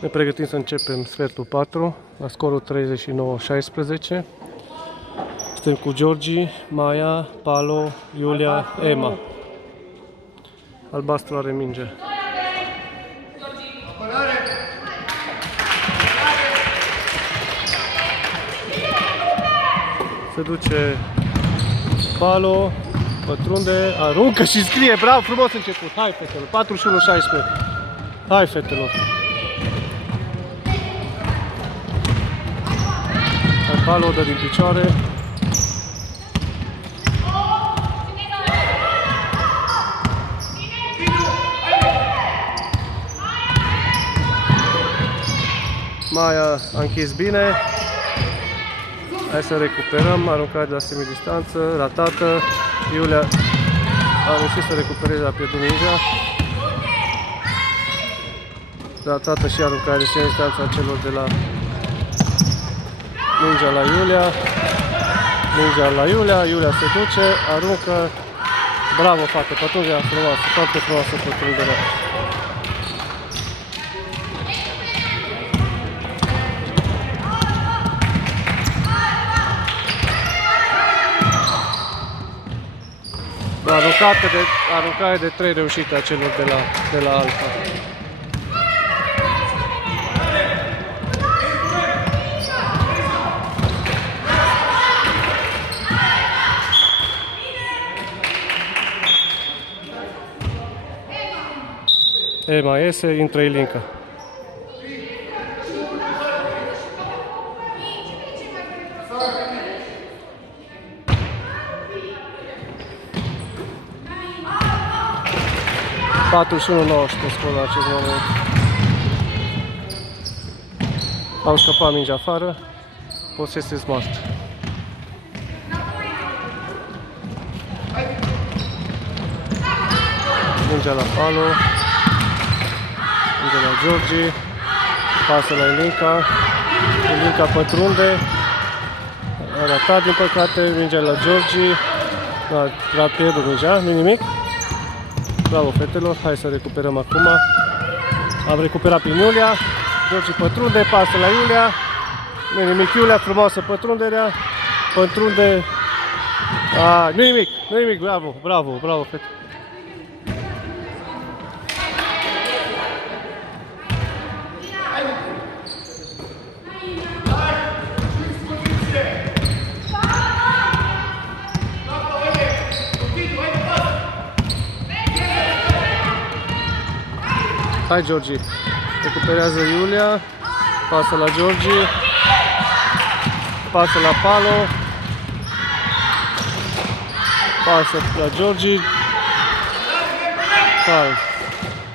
Ne pregătim să începem sfertul 4, la scorul 39-16. Suntem cu Georgi, Maia, Palo, Iulia, Emma. Albastru are minge. Se duce Palo, pătrunde, aruncă și scrie. Bravo, frumos început. Hai, fetelor, 41-16. Hai, fetelor. Palo dă din picioare. Maia a închis bine. Hai să recuperăm. Aruncare de la semidistanță, ratată. Iulia a reușit să recupereze, a pierdut mingea. Ratată și aruncare de semidistanță a celor de la mingea la Iulia. Mingea la Iulia. Iulia se duce, aruncă. Bravo, fată, pătrunderea frumoasă, foarte frumoasă pătrunderea. Aruncare de 3 reușite a celor de la Alfa. Emma iese, intră Ilinca. Scorul în acest moment. Au scăpat mingea afară. Possession must. Mingea la Palo. Mingea la Georgi. Pasă la Ilinca. Ilinca pătrunde. A ratat din păcate. Mingea la Georgi. La pierdut mingea, nu nimic. Bravo, fetelor, hai să recuperăm acum. Am recuperat prin Iulia. Georgi pătrunde, pasă la Iulia. Nu nimic, Iulia, frumoasă pătrunderea. Pătrunde. Nu nimic, bravo, fete. Hai, Georgi. Recuperează Iulia. Pasă la Georgi. Pasă la Palo. Pasă la Georgi.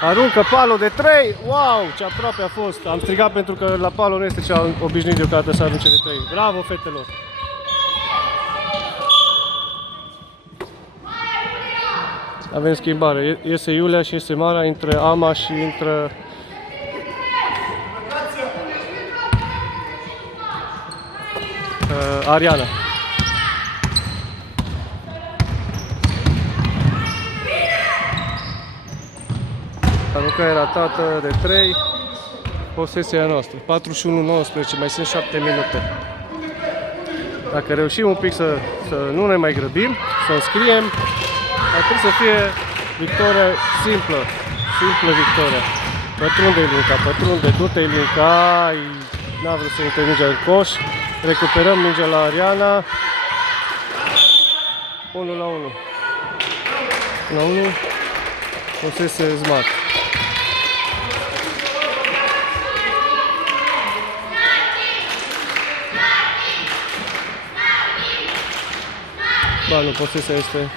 Aruncă Palo de 3. Wow, ce aproape a fost. Am strigat pentru că la Palo nu este cea obișnuit deocamdată să arunce de 3. Bravo, fetelor. Avem schimbare. Iese Iulia și iese Mara, intră Ama și intră Ariana. Aruncarea ratată de 3. Posesia noastră. 41-19, mai sunt 7 minute. Dacă reușim un pic să nu ne mai grăbim, să înscriem, ar trebui să fie victoria simplă victoria. Pătrunde Ilinca, pătrunde, du-te Ilinca, n-a vrut să intre mingea în coș. Recuperăm mingea la Ariana. 1-1. 1-1. Posese Smart. Ba, nu, posesia este...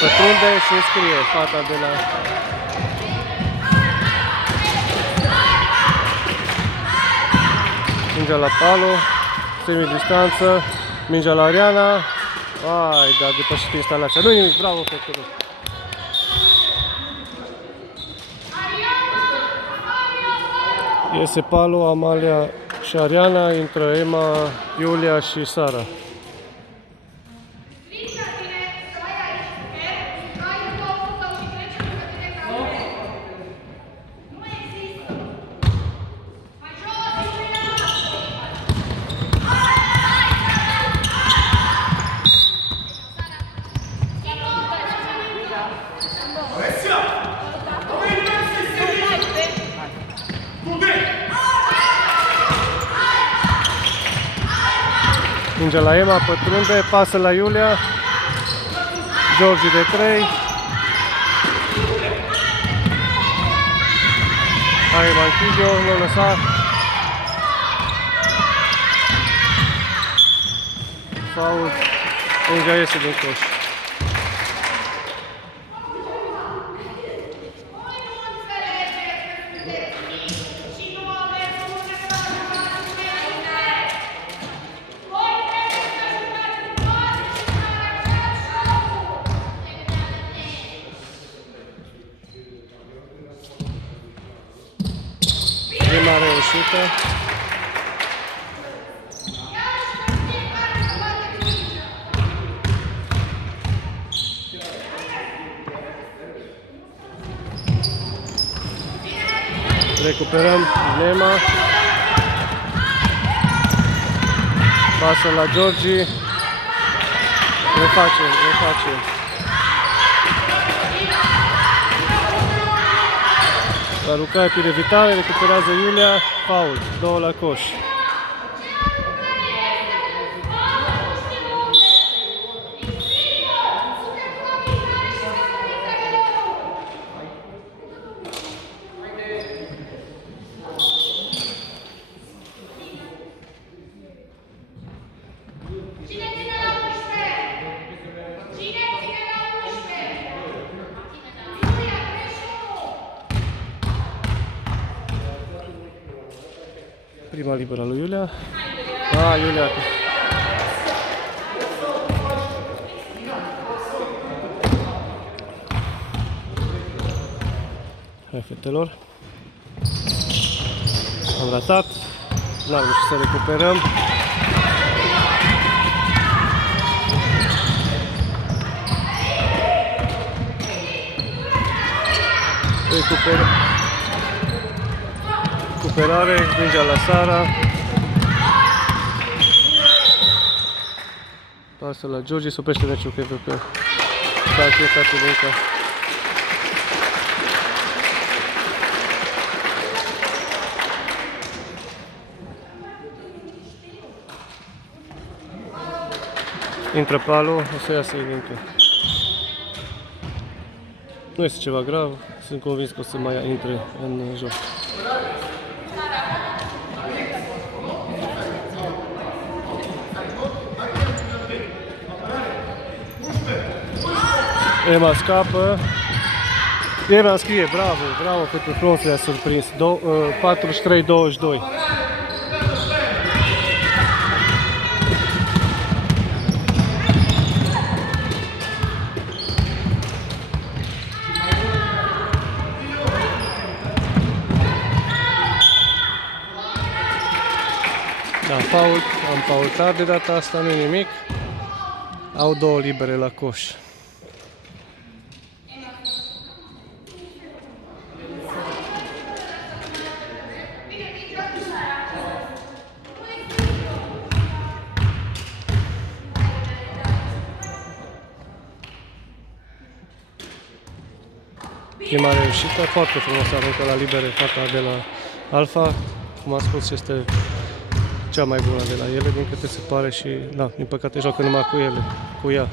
Pătrunde și înscrie fata de la... Mingea la Palo, semidistanță, mingea la Ariana. Ai, da, depășit instalația. Nu nimic, bravo, fetelor. Iese Palo, Amalia și Ariana, intră Emma, Iulia și Sara. Mingea la Emma, pătrunde, pasă la Iulia. Georgi de 3. Hai Manchidio, nu lăsa. Faul. Mingea iese din coș. Prima reușită. Recuperăm Nema. Pasă la Georgi. Refacem. Aruncare pe revitare, recuperează Iulia, faul, 2 la coș. Prima liberă lui Iulia. Iulia. Hai fetelor. Am ratat. N-am reușit să recuperăm. Recuperare, mingea la Sara. Pasă la Georgi, se oprește meciul, cred că s-a încheiat Linca. Intră palul, o să iasă Linca. Nu este ceva grav, sunt convins că o să mai intre în joc. Emma scapă. Emma scrie, bravo pentru front, le-a surprins. 43-22. Da, fault, am faultat de data asta, nu nimic. Au 2 libere la coș. Prima reușită, foarte frumos aruncă la libere fata de la Alfa. Cum am spus, este cea mai bună de la ele, din câte se pare și, da, din păcate joacă numai cu ea. 43-24.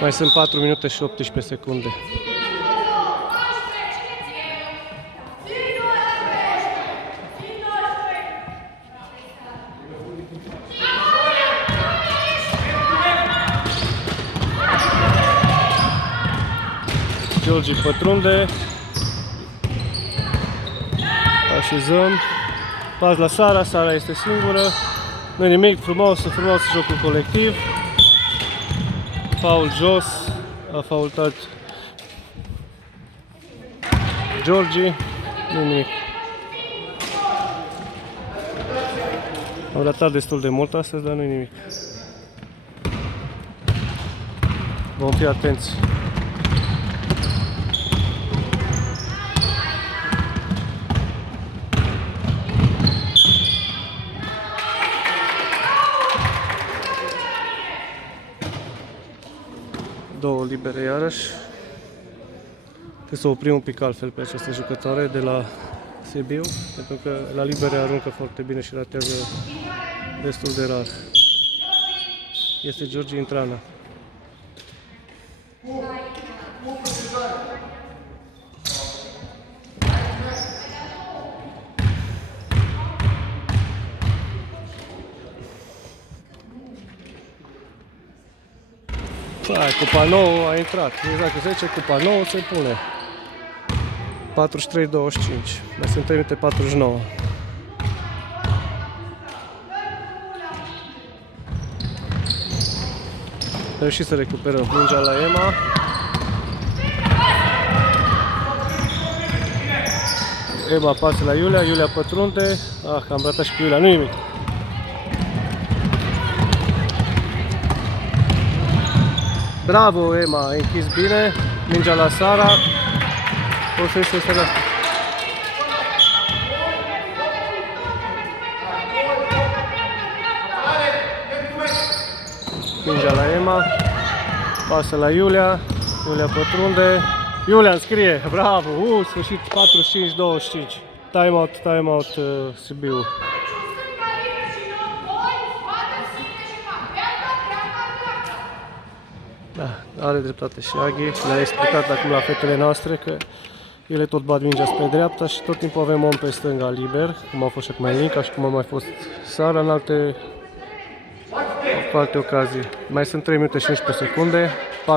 Mai sunt 4 minute și 18 secunde. Georgi pătrunde. Așezăm. Pas la Sara, Sara este singură. Nu nimic, frumos jocul colectiv. Faul jos. A faultat Georgi. Nu nimic. Am ratat destul de mult astăzi, dar nu nimic. Vom fi atenți. Două libere iarăși. Trebuie să oprim un pic altfel pe această jucătoare de la Sibiu, pentru că la libere aruncă foarte bine și ratează destul de rar. Este Georgi Intrana. Cupa nouă a intrat. Exact, 10, cupa nouă se pune. 43-25. Mai sunt 3 minute 49. Reușit să recuperăm mingea la Ema. Ema pasă la Iulia, Iulia pătrunde. Am ratat și cu Iulia, nu nimic. Bravo, Ema, ai închis bine. Mingea la Sara. O să iese asta. Mingea la Ema. Pasă la Iulia. Iulia pătrunde. Iulia înscrie. Bravo! Sfârșit 45-25. Time out Sibiu. Da, are dreptate și Aghi. Le-a explicat acum la fetele noastre că ele tot bat mingea spre dreapta și tot timpul avem om pe stânga liber, cum a fost și acum Elinca și cum a mai fost Sara în alte ocazii. Mai sunt 3 minute și 11 secunde, 45-25.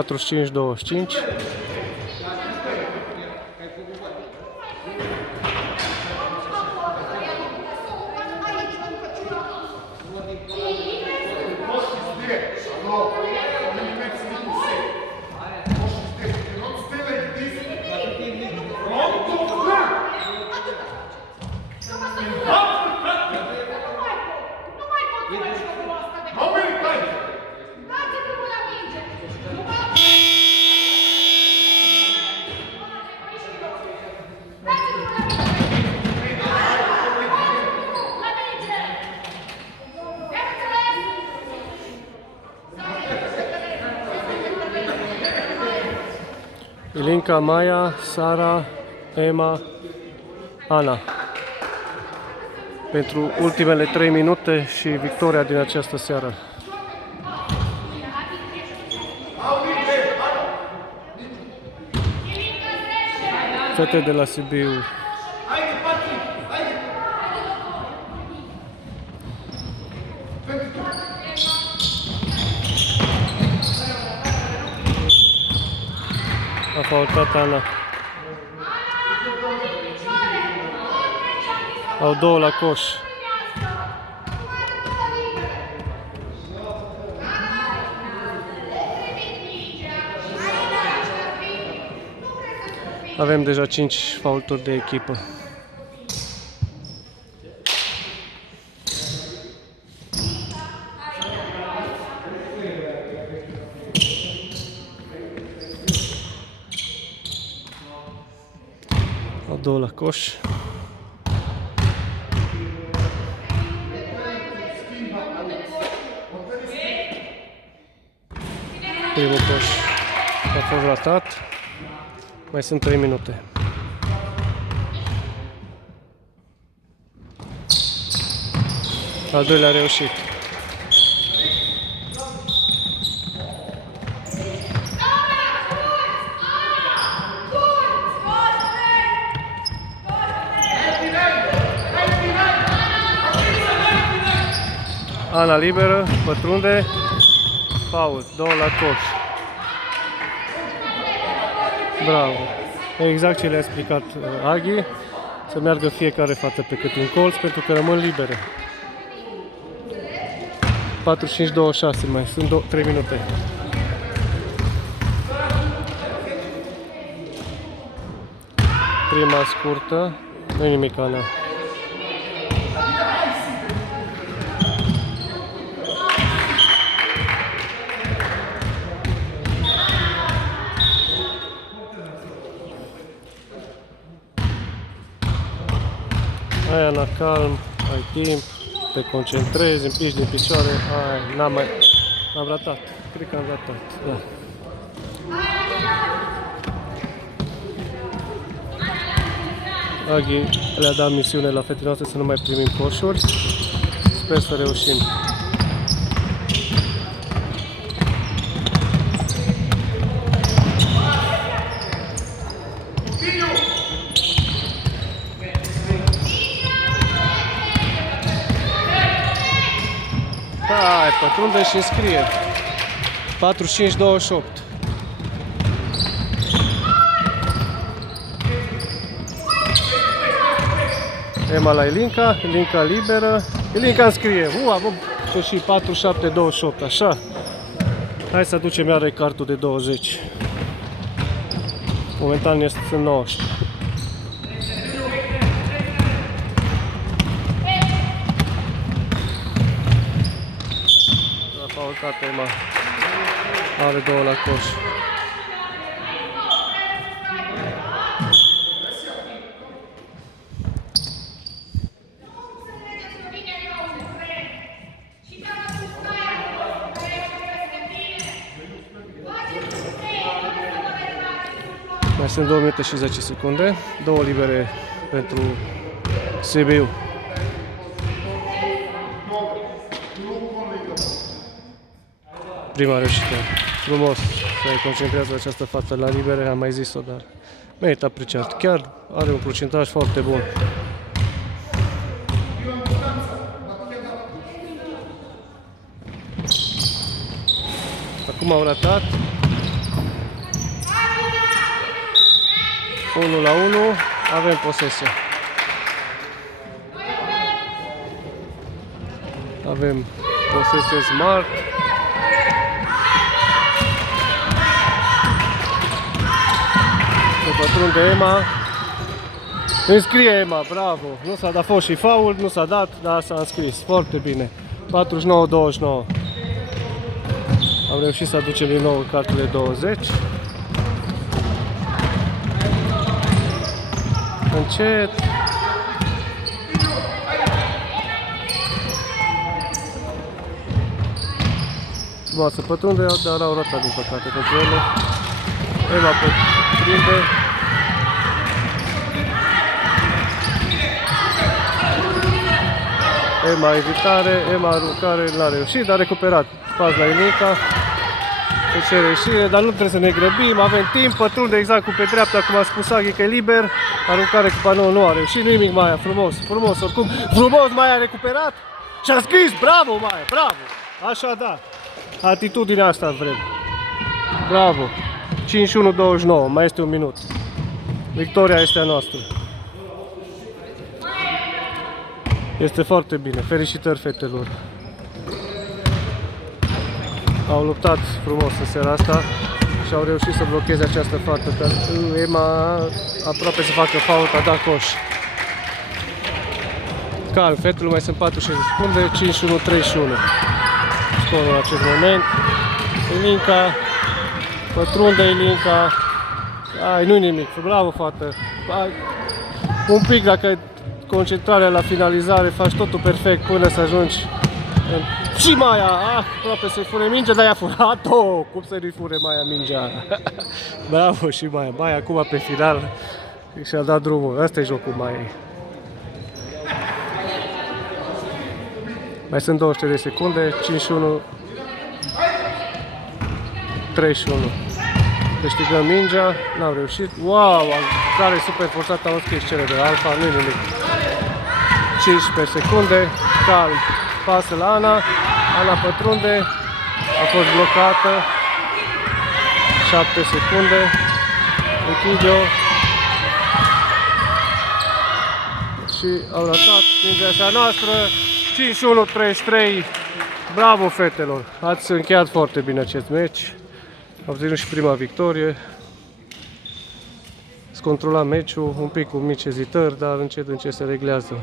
Elinca, Maia, Sara, Ema, Ana. Pentru ultimele 3 minute și victoria din această seară. Fete de la Sibiu. A faultat Ana. Au 2 la coș. Avem deja 5 faulturi de echipă. Au 2 la coș. Primul coș a fost ratat. Mai sunt 3 minute. Al doilea a reușit. Ana liberă, pătrunde, fault, 2 la coș. Bravo! Exact ce le-a explicat Aghi, să meargă fiecare fată pe câte un colț, pentru că rămân libere. 45-26, mai sunt 3 minute. Prima scurtă, nu-i nimic, Ana. Hai, Ana, calm, ai timp, te concentrezi, împiși din picioare. Hai, n-am ratat, cred că am ratat, da. Aghi le-a dat misiune la fetele noastre să nu mai primim coșuri. Sper să reușim. Hai, pătrunde și înscrie. 45-28. Ema la Ilinca, Ilinca liberă. Ilinca înscrie. Am și 47-28, așa. Hai să aducem iar recartul de 20. Momentan este 19. La faultate Ema. Are 2 la coș. Mai sunt 2 minute și 10 secunde. 2 libere pentru Sibiu. Prima reușită. Frumos se concentrează această fată la libere, am mai zis-o, dar merită apreciat. Chiar are un procentaj foarte bun. Acum au ratat. 1 la 1, avem posesie. Avem posesie Smart. Se pătrunde Ema. Înscrie Ema, bravo. Nu s-a dat, fost și faul, nu s-a dat, dar s-a înscris. Foarte bine. 49-29. Am reușit să aducem din nou cartul de 20. Încet. Să pătrunde, dar au ratat din păcate pentru ele. Ema prinde. Ema evitare, Ema aruncare, n-a reușit, dar a recuperat. Pas la Ilinca. Ce reșire, dar nu trebuie să ne grăbim, avem timp, pătrunde exact cu pe dreapta, cum a spus Aghi că e liber. Aruncare cu panou, nu a reușit nimic Maia, frumos, frumos, oricum, frumos Maia a recuperat și a scris, bravo Maia, bravo, așa da, atitudinea asta vrem, bravo, 51-29, mai este un minut, victoria este a noastră, este foarte bine, felicitări fetelor, au luptat frumos în seara asta și au reușit să blocheze această fată, care Ema aproape să facă fault, a dat coș. Calm, fetele, mai sunt 46 secunde, 51-31. Scorul în acest moment. Ilinca, pătrunde Ilinca. Ai, nu nimic, bravo fată. Un pic, dacă concentrarea la finalizare, faci totul perfect până să ajungi. Și Maia, aproape să-i fure mingea, dar i-a furat-o! Cum să nu-i fure Maia mingea? Bravo și Maia. Maia acum pe final și-a dat drumul. Asta e jocul Maiei. Mai sunt 23 de secunde, 51 31. Câștigăm mingea, n-am reușit. Wow, care super forțat, am scris cele de Alfa, nu nimic. 15 secunde, calm. Pasă la Ana, Ana pătrunde, a fost blocată, 7 secunde, închide-o și au ratat mingea noastră, 51-33, bravo fetelor, ați încheiat foarte bine acest meci, au obținut și prima victorie, ați controlat meciul, un pic cu mici ezitări, dar încet se reglează.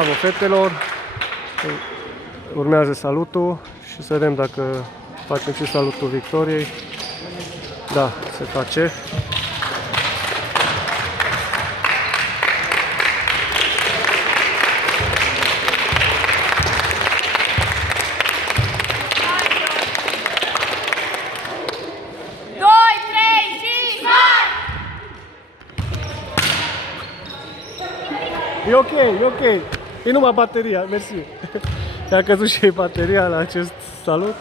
Bravo fetelor! Urmează salutul și să vedem dacă facem și salutul victoriei. Da, se face. E ok, e ok. E numai bateria, mersi. I-a căzut și bateria la acest salut.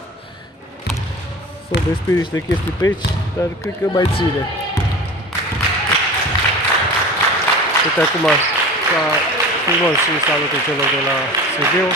S-au desplit niște chestii pe aici, dar cred că mai ține. Uite acum ca filmăm și salutul celor de la Sibiu.